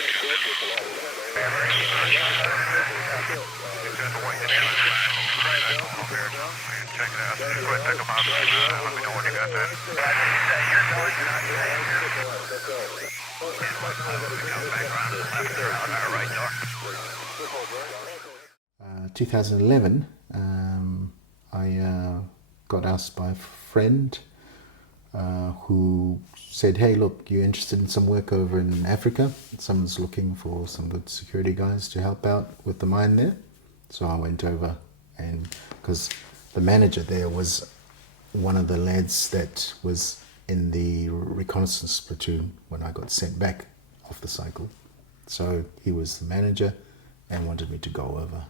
Check it out. Go ahead, pick them up. Let me know when you got that. Right door. 2011, I got asked by a friend who said, hey, look, you're interested in some work over in Africa? Someone's looking for some good security guys to help out with the mine there. So I went over, and because the manager there was one of the lads that was in the reconnaissance platoon when I got sent back off the cycle. So he was the manager and wanted me to go over.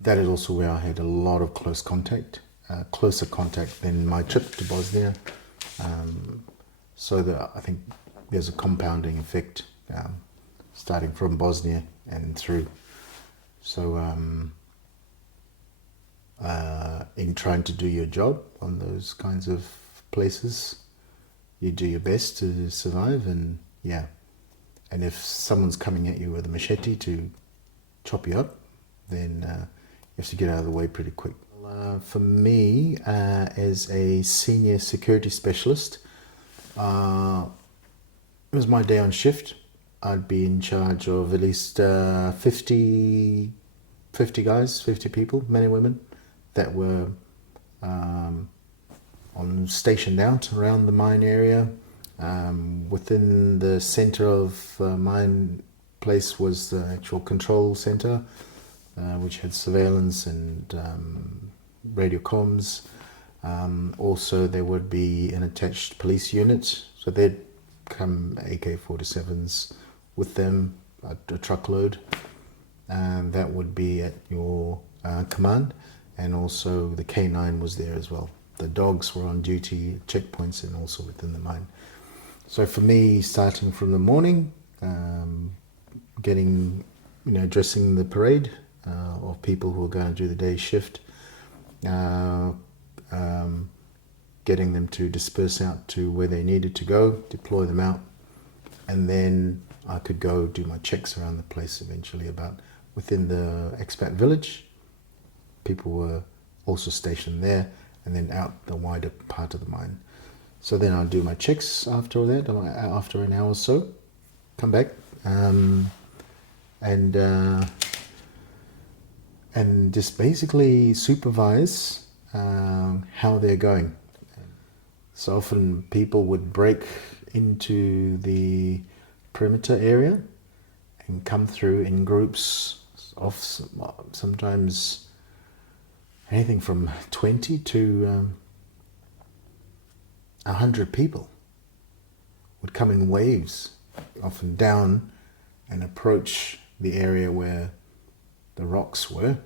That is also where I had a lot of close contact, closer contact than my trip to Bosnia. So that I think there's a compounding effect starting from Bosnia and through. So in trying to do your job on those kinds of places, you do your best to survive, and yeah. And if someone's coming at you with a machete to chop you up, then you have to get out of the way pretty quick. For me, as a senior security specialist, it was my day on shift. I'd be in charge of at least 50 guys, 50 people, men and women, that were stationed out around the mine area. Within the center of mine place was the actual control center, which had surveillance and radio comms. Also, there would be an attached police unit, so they'd come AK-47s with them, a truckload, and that would be at your command. And also the K9 was there as well. The dogs were on duty at checkpoints and also within the mine. So for me, starting from the morning, dressing the parade of people who are going to do the day shift, getting them to disperse out to where they needed to go, deploy them out, and then I could go do my checks around the place eventually. About within the expat village, people were also stationed there, and then out the wider part of the mine. So then I'll do my checks after that, after an hour or so, come back, and just basically supervise how they're going. So often people would break into the perimeter area and come through in groups of sometimes anything from 20 to 100 people would come in waves, often down, and approach the area where the rocks were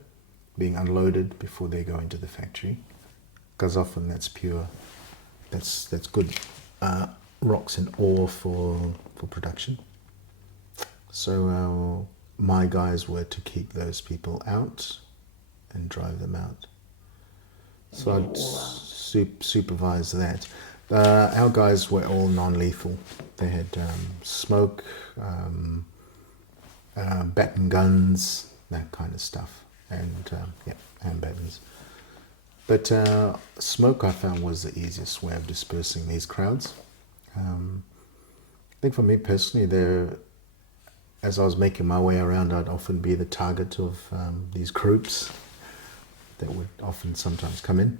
being unloaded before they go into the factory, because often that's pure, that's good rocks and ore for production. So my guys were to keep those people out and drive them out. So I'd supervise that. Our guys were all non-lethal. They had smoke, baton guns, that kind of stuff, and hand batons. But smoke, I found, was the easiest way of dispersing these crowds. I think for me personally, as I was making my way around, I'd often be the target of these groups that would often sometimes come in.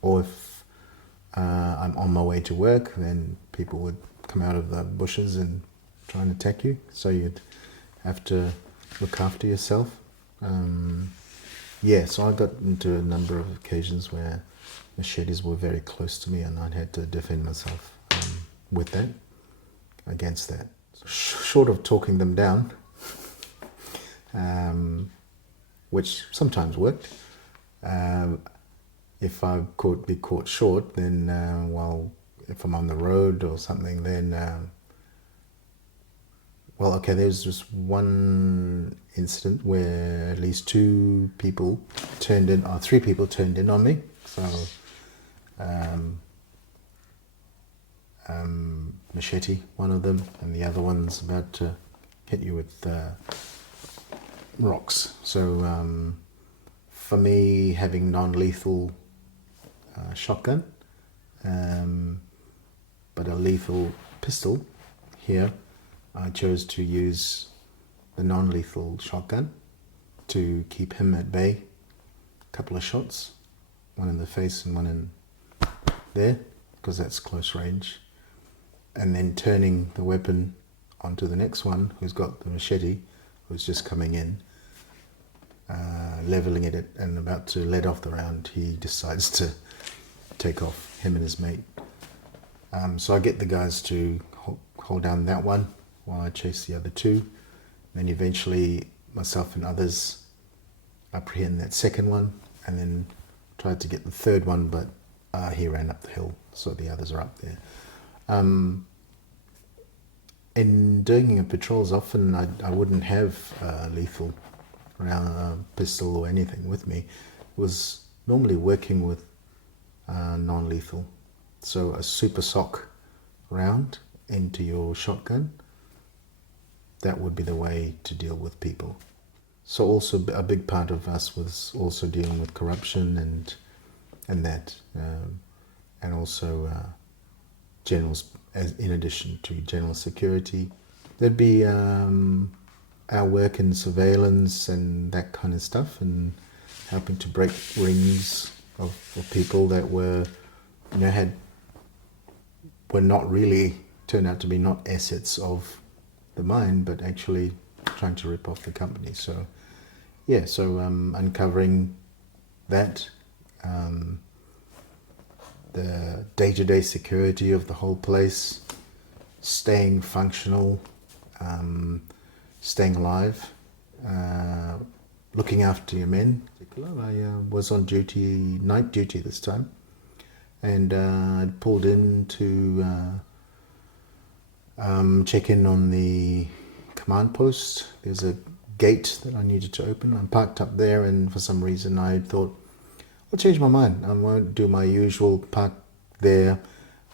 Or if I'm on my way to work, then people would come out of the bushes and try and attack you. So you'd have to look after yourself. So I got into a number of occasions where machetes were very close to me, and I had to defend myself with that, against that. Short of talking them down, which sometimes worked. If I could be caught short, then if I'm on the road or something, then there's just one incident where at least 3 people turned in on me. So machete, one of them, and the other one's about to hit you with rocks. So for me, having non-lethal shotgun, but a lethal pistol here, I chose to use the non-lethal shotgun to keep him at bay. A couple of shots, one in the face and one in there, because that's close range, and then turning the weapon onto the next one who's got the machete, who's just coming in, leveling it and about to let off the round. He decides to take off, him and his mate. So I get the guys to hold down that one while I chase the other two. Then eventually myself and others apprehend that second one, and then tried to get the third one, but he ran up the hill, so the others are up there. In doing patrols, often I wouldn't have lethal pistol or anything with me. It was normally working with non-lethal. So a super sock round into your shotgun, that would be the way to deal with people. So also a big part of us was also dealing with corruption and that, and also generals, in addition to general security. There'd be our work in surveillance and that kind of stuff, and helping to break rings of people that were, were not really, turned out to be not assets of the mine, but actually trying to rip off the company. So yeah, so uncovering that, the day-to-day security of the whole place, staying functional, staying alive, looking after your men. I was on duty, night duty this time, and I'd pulled in to check in on the command post. There's a gate that I needed to open. I'm parked up there, and for some reason I thought, I'll change my mind. I won't do my usual park there,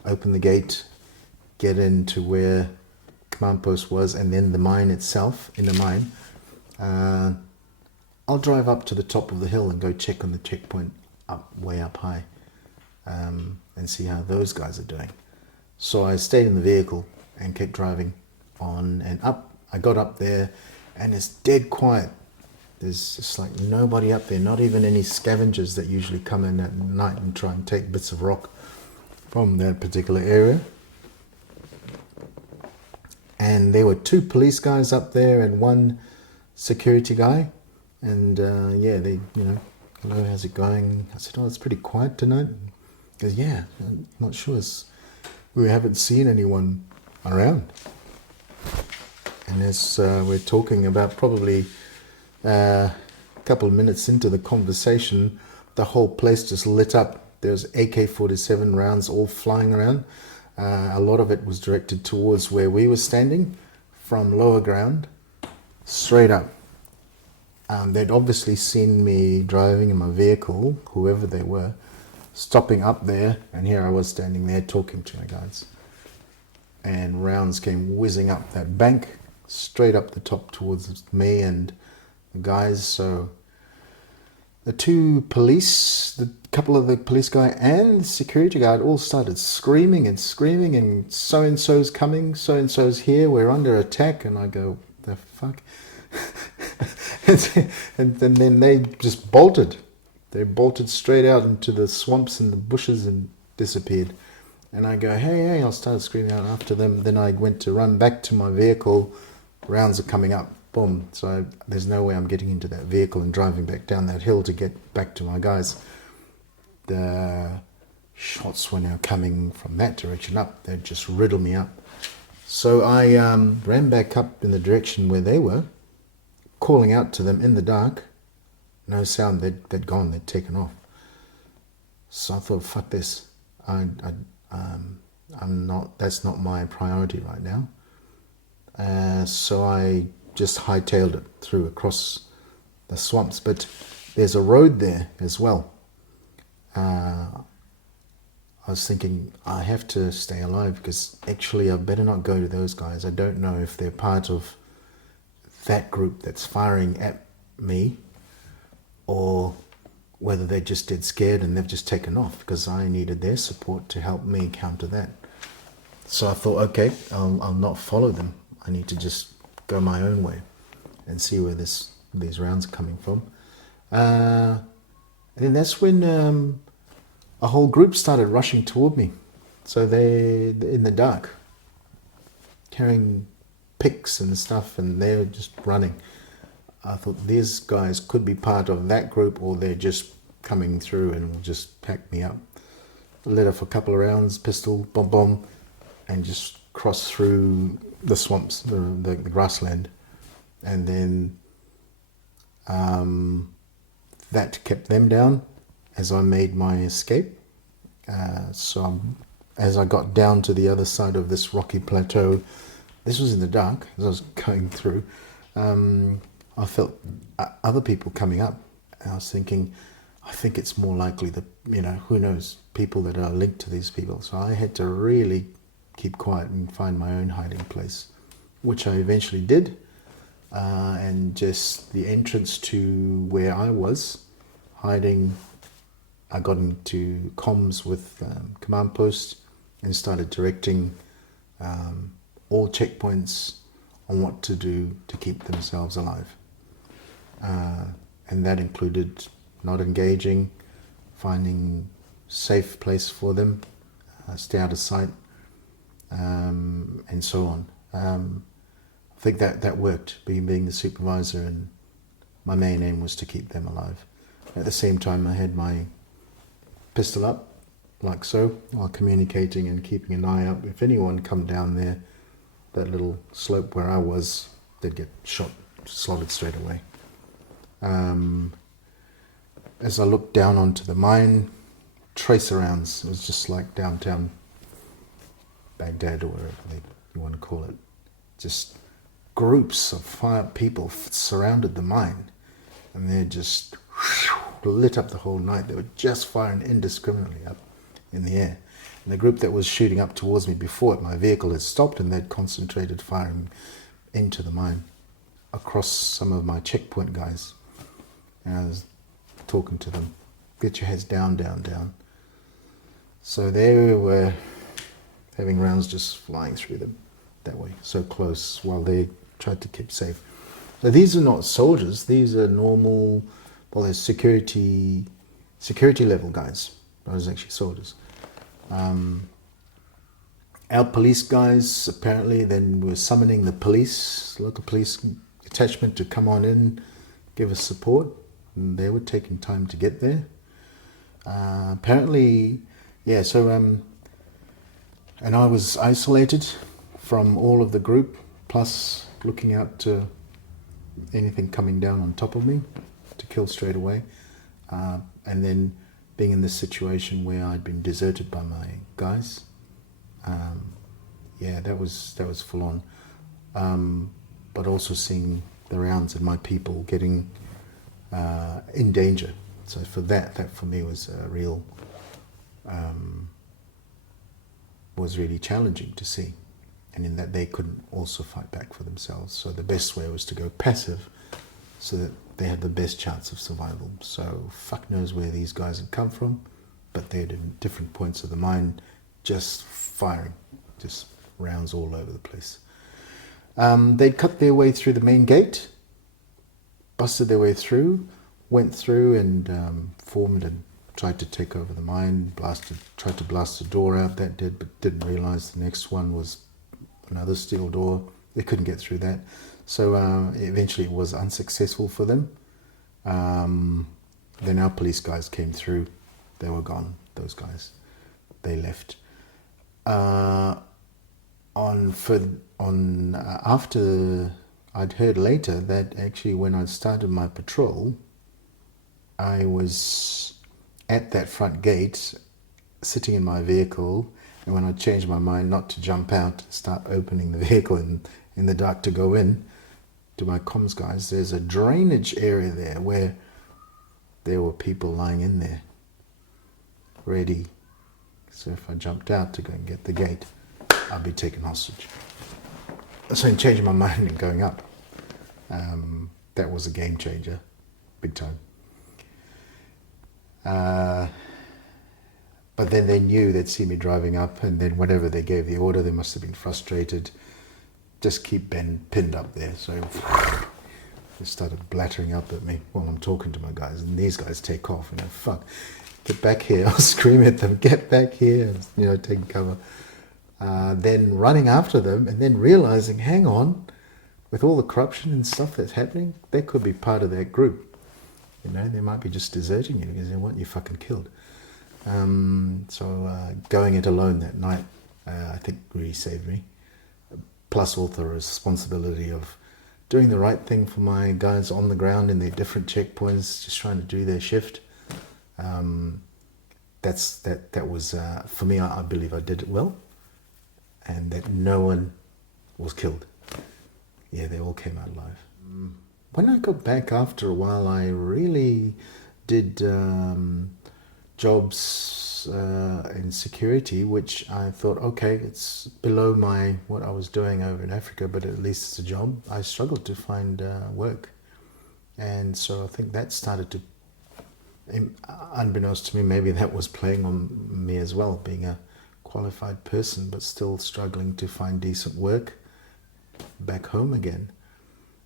open the gate, get into where command post was, and then the mine itself, in the mine. I'll drive up to the top of the hill and go check on the checkpoint way up high, and see how those guys are doing. So I stayed in the vehicle and kept driving on and up. I got up there and it's dead quiet. There's just like nobody up there, not even any scavengers that usually come in at night and try and take bits of rock from that particular area. And there were 2 police guys up there and 1 security guy. And yeah, they, hello, how's it going? I said, oh, it's pretty quiet tonight. He goes, yeah, I'm not sure. We haven't seen anyone around. And as we're talking about, probably a couple of minutes into the conversation, the whole place just lit up. There's AK-47 rounds all flying around. A lot of it was directed towards where we were standing, from lower ground, straight up. They'd obviously seen me driving in my vehicle, whoever they were, stopping up there, and here I was standing there talking to my guys. And rounds came whizzing up that bank, straight up the top towards me and the guys. So the 2 police, the couple of the police guy and the security guard all started screaming, and so-and-so's coming, so-and-so's here, we're under attack. And I go, the fuck? and then they just bolted. They bolted straight out into the swamps and the bushes and disappeared. And I go, hey, I started screaming out after them. Then I went to run back to my vehicle. Rounds are coming up. Boom. So there's no way I'm getting into that vehicle and driving back down that hill to get back to my guys. The shots were now coming from that direction up. They'd just riddle me up. So I ran back up in the direction where they were, calling out to them in the dark. No sound. They'd gone. They'd taken off. So I thought, fuck this. I'm not. That's not my priority right now. So I just hightailed it through across the swamps. But there's a road there as well. I I was thinking, I have to stay alive because actually I better not go to those guys. I don't know if they're part of that group that's firing at me or whether they're just dead scared and they've just taken off, because I needed their support to help me counter that. So I thought, okay, I'll not follow them. I need to just go my own way and see where these rounds are coming from. And then that's when a whole group started rushing toward me. So they're in the dark, carrying picks and stuff, and they were just running. I thought these guys could be part of that group, or they're just coming through and will just pack me up. Let off a couple of rounds, pistol, bomb, bomb, and just cross through the swamps, the grassland. And then that kept them down as I made my escape. As I got down to the other side of this rocky plateau, this was in the dark as I was going through, I felt other people coming up. And I was thinking, I think it's more likely that, who knows, people that are linked to these people. So I had to really keep quiet and find my own hiding place, which I eventually did. And just the entrance to where I was hiding, I got into comms with command post and started directing all checkpoints on what to do to keep themselves alive. And that included not engaging, finding safe place for them, stay out of sight, and so on. I think that worked, being the supervisor, and my main aim was to keep them alive. At the same time, I had my pistol up, like so, while communicating and keeping an eye out. If anyone come down there, that little slope where I was, they'd get shot, slotted straight away. As I looked down onto the mine, tracer rounds. It was just like downtown Baghdad, or whatever you want to call it. Just groups of people surrounded the mine, and they just lit up the whole night. They were just firing indiscriminately up in the air. And the group that was shooting up towards me before it, my vehicle had stopped, and they'd concentrated firing into the mine across some of my checkpoint guys. And I was talking to them, get your heads down, down, down. So they were having rounds just flying through them that way, so close, while they tried to keep safe. So these are not soldiers, these are normal, well, they're security level guys. Those are actually soldiers. Our police guys apparently then were summoning the police, local police detachment, to come on in, give us support. And they were taking time to get there. Apparently, yeah, so, and I was isolated from all of the group, plus looking out to anything coming down on top of me to kill straight away. And then being in this situation where I'd been deserted by my guys. Yeah, that was full on. But also seeing the rounds and my people getting in danger. So for that for me was real, was really challenging to see. And in that they couldn't also fight back for themselves. So the best way was to go passive so that they had the best chance of survival. So fuck knows where these guys had come from, but they're at different points of the mine, just firing, just rounds all over the place. They'd cut their way through the main gate, busted their way through, went through and formed and tried to take over the mine, tried to blast the door out. That did, but didn't realize the next one was another steel door. They couldn't get through that. So eventually it was unsuccessful for them. Then our police guys came through. They were gone, those guys. They left. After I'd heard later that actually when I started my patrol, I was at that front gate, sitting in my vehicle, and when I changed my mind not to jump out, start opening the vehicle in the dark to go in, to my comms guys, there's a drainage area there where there were people lying in there, ready So if I jumped out to go and get the gate, I'd be taken hostage. So in changing my mind and going up, that was a game changer, big time. But then they knew they'd see me driving up, and then whenever they gave the order, they must have been frustrated. Just keep Ben pinned up there. So they started blattering up at me while I'm talking to my guys, and these guys take off. Fuck, get back here! I'll scream at them, get back here! Taking cover. Then running after them, and then realizing, hang on, with all the corruption and stuff that's happening, they could be part of that group. They might be just deserting you because they want you fucking killed. So going it alone that night, I think really saved me. Plus all the responsibility of doing the right thing for my guys on the ground in their different checkpoints, just trying to do their shift. That was for me. I believe I did it well, and that no one was killed. Yeah, they all came out alive. When I got back after a while, I really did jobs in security, which I thought, okay, it's below what I was doing over in Africa, but at least it's a job. I struggled to find work, and so I think that started to, unbeknownst to me, maybe that was playing on me as well, being a qualified person but still struggling to find decent work back home again.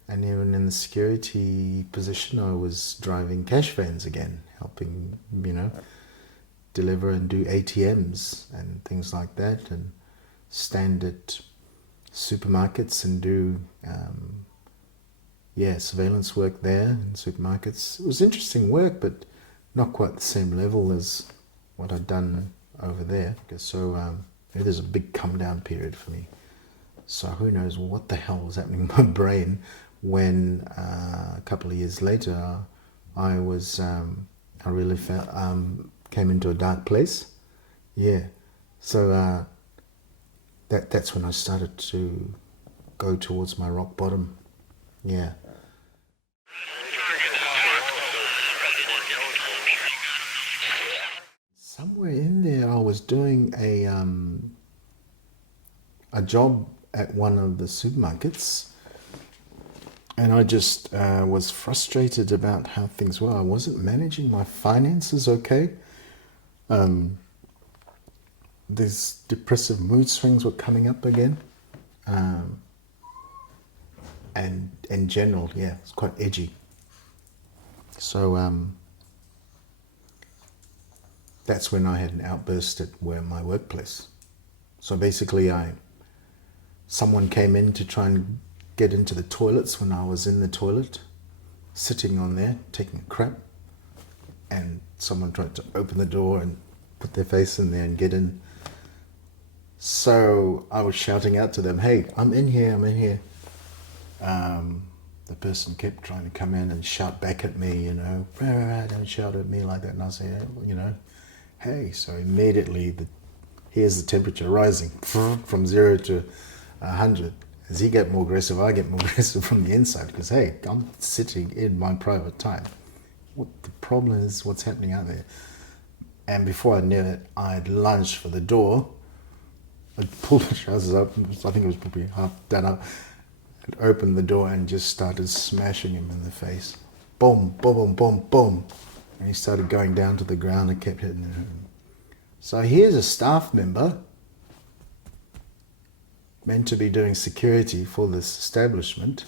And even in the security position, I was driving cash vans again, helping, deliver and do ATMs and things like that, and stand at supermarkets and do surveillance work there in supermarkets. It was interesting work, but not quite the same level as what I'd done over there. So there's a big come down period for me. So who knows what the hell was happening in my brain when a couple of years later I really felt came into a dark place. Yeah, so that's when I started to go towards my rock bottom. Yeah. Somewhere in there, I was doing a job at one of the supermarkets, and I just was frustrated about how things were. I wasn't managing my finances okay. These depressive mood swings were coming up again, and in general, it's quite edgy. So that's when I had an outburst at my workplace. So basically, someone came in to try and get into the toilets when I was in the toilet, sitting on there, taking a crap, and someone tried to open the door and put their face in there and get in. So I was shouting out to them, hey, I'm in here. The person kept trying to come in and shout back at me, don't shout at me like that. And I say, hey, so immediately here's the temperature rising from 0 to 100. As he get more aggressive, I get more aggressive from the inside because, hey, I'm sitting in my private time. What the problem is, what's happening out there? And before I knew it, I'd lunged for the door. I'd pulled the trousers up. I think it was probably half done up. I'd opened the door and just started smashing him in the face. Boom, boom, boom, boom, boom. And he started going down to the ground and kept hitting him. So here's a staff member meant to be doing security for this establishment,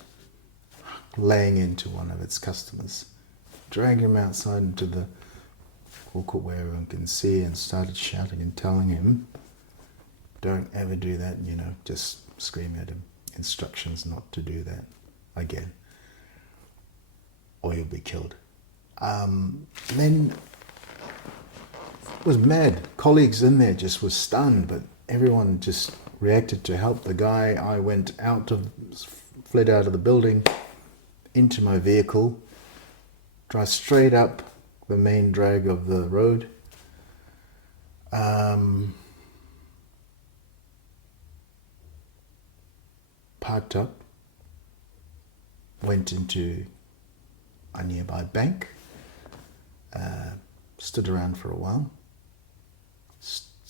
laying into one of its customers, dragging him outside into the forecourt where everyone can see, and started shouting and telling him, don't ever do that, just scream at him. Instructions not to do that again, or you'll be killed. Then it was mad. Colleagues in there just were stunned, but everyone just reacted to help the guy. I fled out of the building, into my vehicle, drive straight up the main drag of the road. Parked up, went into a nearby bank, stood around for a while,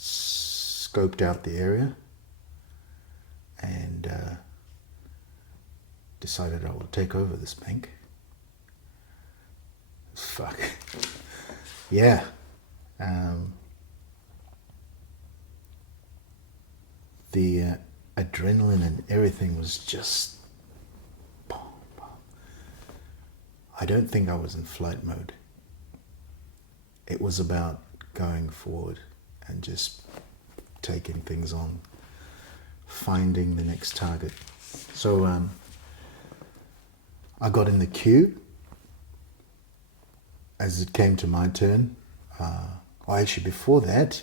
scoped out the area and decided I will take over this bank. Fuck. Yeah. The adrenaline and everything was just... I don't think I was in flight mode. It was about going forward and just taking things on, finding the next target. So I got in the queue as it came to my turn. Actually, before that,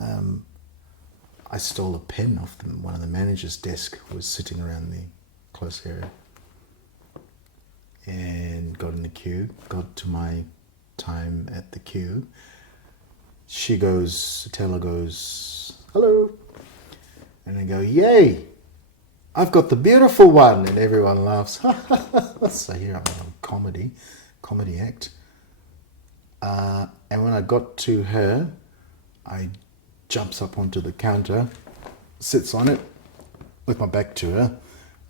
I stole a pen off one of the manager's desk who was sitting around the close area, and got in the queue. Got to my time at the queue. The teller goes, "Hello," and I go, "Yay, I've got the beautiful one," and everyone laughs. So here I'm on a comedy act. And when I got to her, I jumps up onto the counter, sits on it with my back to her,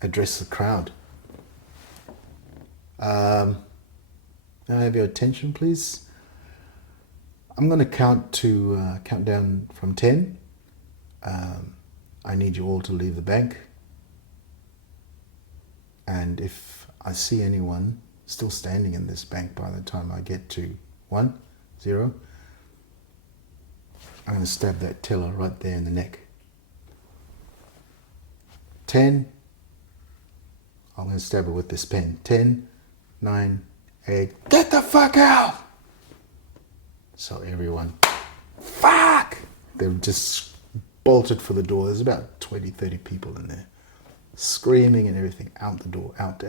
address the crowd. Can I have your attention, please? I'm going to count down from 10. I need you all to leave the bank. And if I see anyone still standing in this bank by the time I get to 1, 0, I'm going to stab that teller right there in the neck. 10, I'm going to stab her with this pen. 10, 9, 8, get the fuck out! So everyone, fuck! They just bolted for the door. There's about 20, 30 people in there, screaming and everything, out the door, out.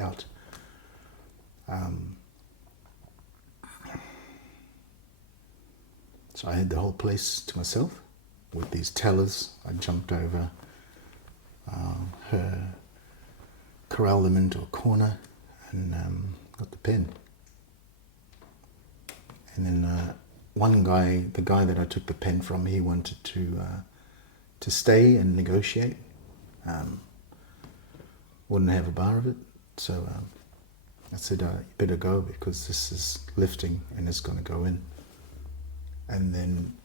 So I had the whole place to myself with these tellers. I jumped over her, corralled them into a corner, and got the pen. And then one guy, the guy that I took the pen from, he wanted to stay and negotiate. Wouldn't have a bar of it, so I said, you better go, because this is lifting and it's going to go in. And then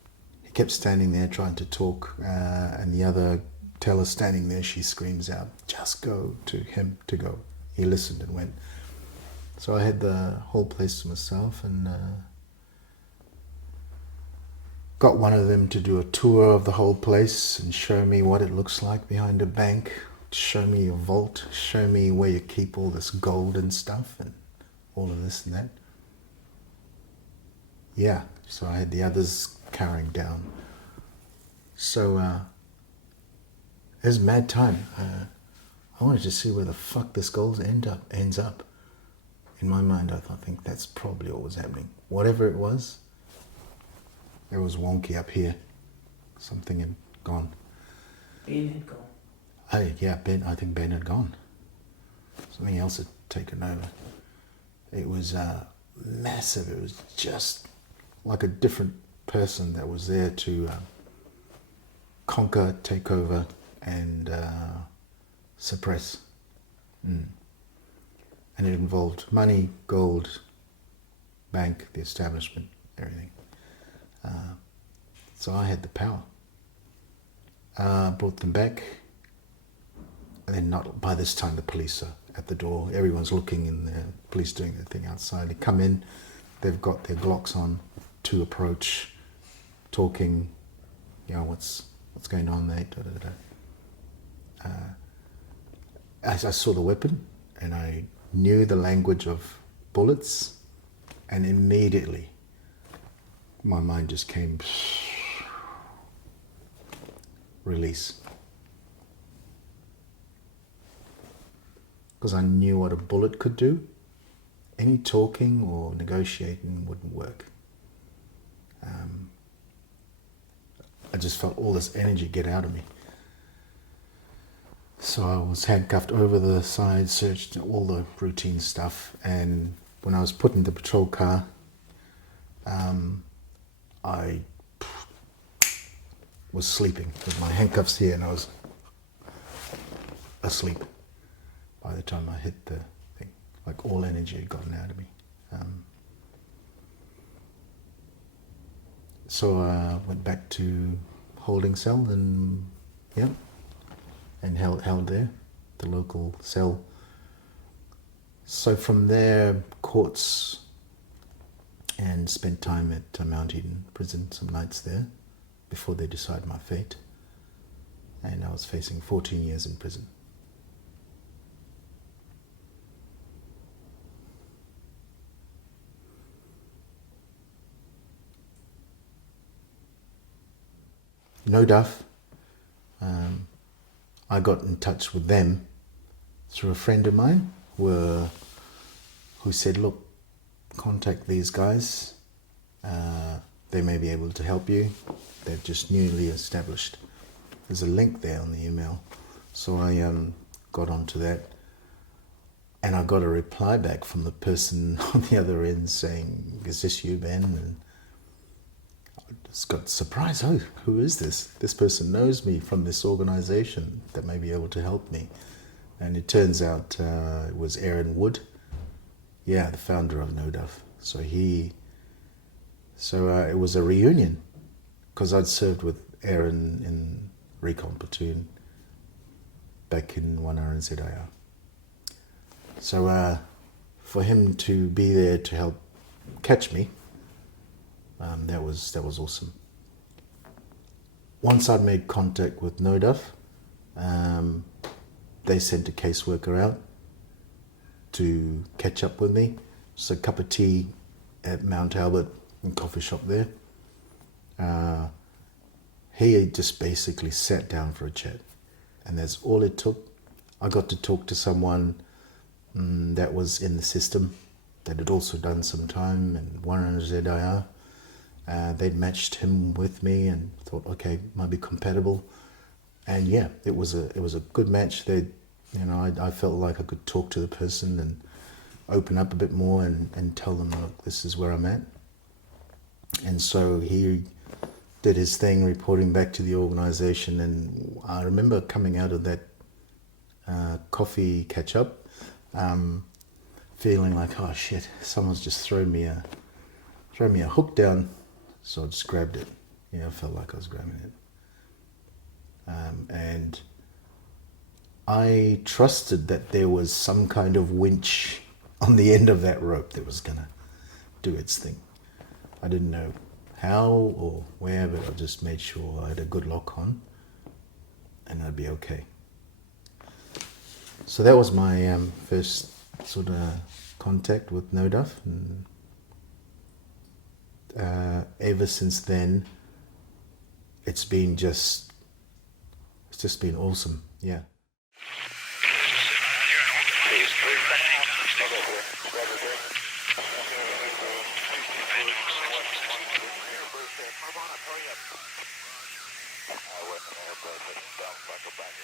he kept standing there trying to talk, and the other teller standing there, she screams out, "Just go," to him to go. He listened and went. So I had the whole place to myself, and got one of them to do a tour of the whole place and show me what it looks like behind a bank, show me your vault, show me where you keep all this gold and stuff and all of this and that. Yeah, so I had the others carrying down. So it was a mad time. I wanted to see where the fuck this gold ends up. In my mind, I think that's probably what was happening. Whatever it was wonky up here. Something had gone. Ben had gone. Ben. I think Ben had gone. Something else had taken over. It was massive. It was just like a different person that was there to conquer, take over, and suppress. And it involved money, gold, bank, the establishment, everything. So I had the power. Brought them back, and then not by this time the police are at the door. Everyone's looking, and the police doing their thing outside. They come in, they've got their Glocks on, to approach, talking, what's going on, mate? As I saw the weapon, and I knew the language of bullets, and immediately my mind just came, release. Because I knew what a bullet could do. Any talking or negotiating wouldn't work. I just felt all this energy get out of me. So I was handcuffed over the side, searched all the routine stuff, and when I was put in the patrol car, I was sleeping with my handcuffs here, and I was asleep by the time I hit the thing. Like all energy had gotten out of me. So I went back to holding cell and held there, the local cell. So from there, courts, and spent time at Mount Eden prison, some nights there, before they decide my fate. And I was facing 14 years in prison. No Duff. I got in touch with them through a friend of mine who said, look, contact these guys. They may be able to help you. They're just newly established. There's a link there on the email. So I got onto that. And I got a reply back from the person on the other end saying, is this you, Ben? And just got surprised. Oh, who is this? This person knows me from this organization that may be able to help me. And it turns out it was Aaron Wood. Yeah, the founder of No Duff. So it was a reunion because I'd served with Aaron in Recon Platoon back in 1RNZIR. So for him to be there to help catch me, that was awesome. Once I'd made contact with No Duff, they sent a caseworker out to catch up with me. So a cup of tea at Mount Albert, and coffee shop there. He just basically sat down for a chat, and that's all it took. I got to talk to someone that was in the system that had also done some time in 100ZIR. They'd matched him with me and thought, okay, might be compatible. And yeah, it was a good match. I felt like I could talk to the person and open up a bit more and tell them, look, this is where I'm at. And so he did his thing, reporting back to the organization. And I remember coming out of that coffee catch up, feeling like, oh shit, someone's just thrown me a hook down. So I just grabbed it. Yeah, I felt like I was grabbing it. And I trusted that there was some kind of winch on the end of that rope that was gonna do its thing. I didn't know how or where, but I just made sure I had a good lock on and I'd be okay. So that was my first sort of contact with No Duff, and ever since then it's just been awesome. Yeah. I went in there, but down, back,